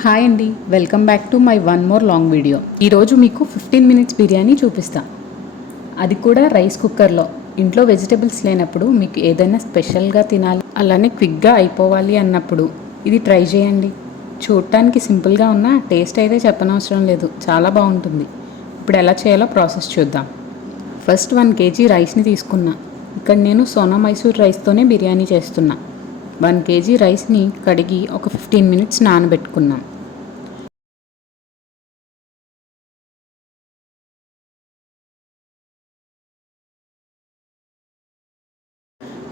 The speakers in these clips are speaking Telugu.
హాయ్ అండి. Welcome back to my one more long video. ఈరోజు మీకు ఫిఫ్టీన్ మినిట్స్ బిర్యానీ చూపిస్తా. అది కూడా రైస్ కుక్కర్లో. ఇంట్లో వెజిటబుల్స్ లేనప్పుడు మీకు ఏదైనా స్పెషల్గా తినాలి. అలానే క్విక్గా అయిపోవాలి అన్నప్పుడు ఇది ట్రై చేయండి. చూడటానికి సింపుల్గా ఉన్న టేస్ట్ అయితే చెప్పనవసరం లేదు. చాలా బాగుంటుంది. ఇప్పుడు ఎలా చేయాలో ప్రాసెస్ చూద్దాం. ఫస్ట్ వన్ కేజీ రైస్ని తీసుకున్నా. ఇక్కడ నేను సోనా మైసూర్ రైస్తోనే బిర్యానీ చేస్తున్నా. వన్ కేజీ రైస్ని కడిగి ఒక ఫిఫ్టీన్ మినిట్స్ నానబెట్టుకున్నాం.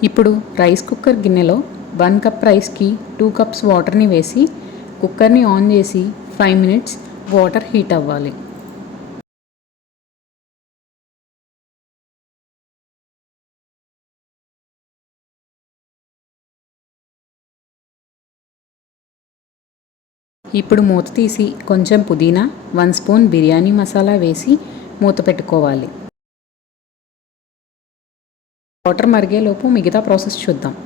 ఇప్పుడు రైస్ కుక్కర్ గిన్నెలో వన్ కప్ రైస్కి టూ కప్స్ వాటర్ని వేసి కుక్కర్ని ఆన్ చేసి ఫైవ్ మినిట్స్ వాటర్ హీట్ అవ్వాలి. ఇప్పుడు మూత తీసి కొంచెం పుదీనా వన్ స్పూన్ బిర్యానీ మసాలా వేసి మూత పెట్టుకోవాలి. వాటర్ మరిగేలోపు మిగతా ప్రాసెస్ చూద్దాం.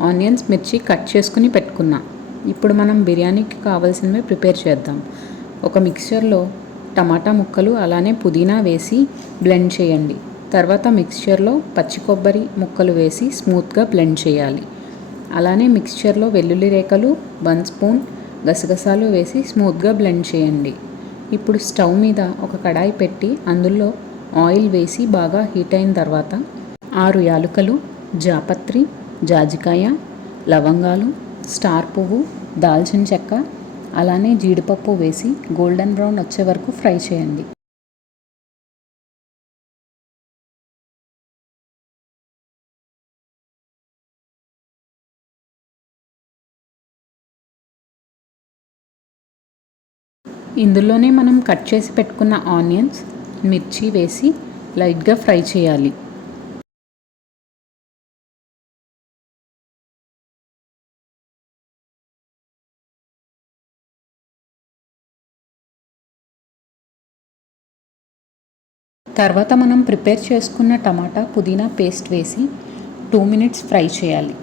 ఆనియన్స్ మిర్చి కట్ చేసుకుని పెట్టుకున్నా. ఇప్పుడు మనం బిర్యానీకి కావాల్సినవి ప్రిపేర్ చేద్దాం. ఒక మిక్సర్లో టమాటా ముక్కలు అలానే పుదీనా వేసి బ్లెండ్ చేయండి. తర్వాత మిక్స్చర్లో పచ్చి కొబ్బరి ముక్కలు వేసి స్మూత్గా బ్లెండ్ చేయాలి. అలానే మిక్స్చర్లో వెల్లుల్లి రేఖలు వన్ స్పూన్ గసగసాలు వేసి స్మూత్గా బ్లెండ్ చేయండి. ఇప్పుడు స్టవ్ మీద ఒక కడాయి పెట్టి అందులో ఆయిల్ వేసి బాగా హీట్ అయిన తర్వాత ఆరు యాలుకలు జాపత్రి జాజికాయ లవంగాలు స్టార్ పువ్వు దాల్చిన చెక్క అలానే జీడిపప్పు వేసి గోల్డెన్ బ్రౌన్ వచ్చే వరకు ఫ్రై చేయండి. ఇందులోనే మనం కట్ చేసి పెట్టుకున్న ఆనియన్స్ మిర్చి వేసి లైట్గా ఫ్రై చేయాలి. తర్వాత మనం ప్రిపేర్ చేసుకున్న టమాటా పుదీనా పేస్ట్ వేసి టూ మినిట్స్ ఫ్రై చేయాలి.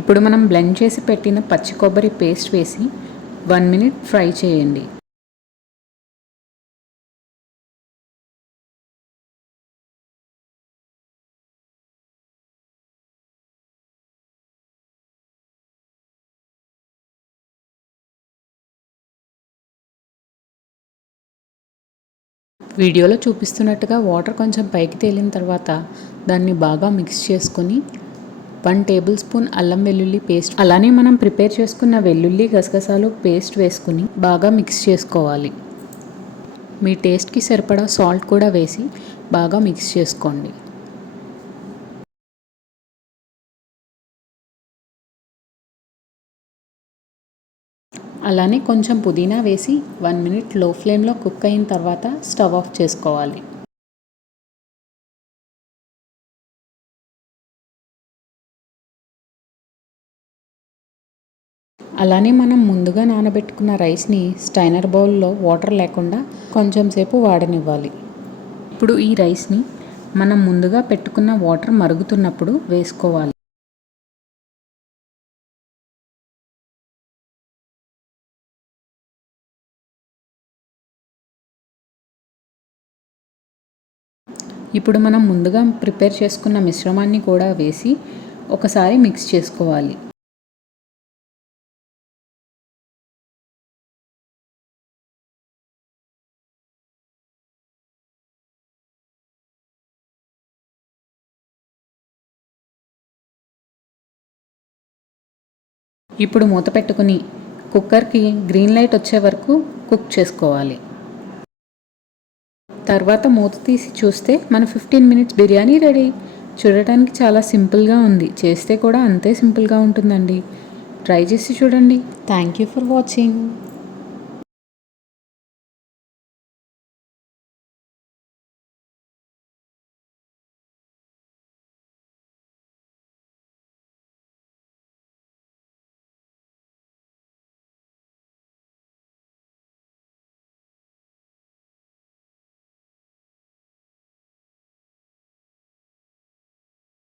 ఇప్పుడు మనం బ్లెండ్ చేసి పెట్టిన పచ్చి కొబ్బరి పేస్ట్ వేసి వన్ మినిట్ ఫ్రై చేయండి. వీడియోలో చూపిస్తున్నట్టుగా వాటర్ కొంచెం పైకి తేలిన తర్వాత దాన్ని బాగా మిక్స్ చేసుకొని వన్ టేబుల్ స్పూన్ అల్లం వెల్లుల్లి పేస్ట్. అలానే మనం ప్రిపేర్ చేసుకున్న వెల్లుల్లి గసగసాలు పేస్ట్ వేసుకుని బాగా మిక్స్ చేసుకోవాలి. మీ టేస్ట్కి సరిపడా సాల్ట్ కూడా వేసి బాగా మిక్స్ చేసుకోండి. అలానే కొంచెం పుదీనా వేసి వన్ మినిట్లో ఫ్లేమ్లో కుక్ అయిన తర్వాత స్టవ్ ఆఫ్ చేసుకోవాలి. అలానే మనం ముందుగా నానబెట్టుకున్న రైస్ని స్టైనర్ బౌల్లో వాటర్ లేకుండా కొంచెం సేపు వాడనివ్వాలి. ఇప్పుడు ఈ రైస్ని మనం ముందుగా పెట్టుకున్న వాటర్ మరుగుతున్నప్పుడు వేసుకోవాలి. ఇప్పుడు మనం ముందుగా ప్రిపేర్ చేసుకున్న మిశ్రమాన్ని కూడా వేసి ఒకసారి మిక్స్ చేసుకోవాలి. ఇప్పుడు మూత పెట్టుకుని కుక్కర్కి గ్రీన్ లైట్ వచ్చే వరకు కుక్ చేసుకోవాలి. తర్వాత మూత తీసి చూస్తే మన ఫిఫ్టీన్ మినిట్స్ బిర్యానీ రెడీ. చూడటానికి చాలా సింపుల్గా ఉంది. చేస్తే కూడా అంతే సింపుల్గా ఉంటుందండి. ట్రై చేసి చూడండి. Thank you for watching.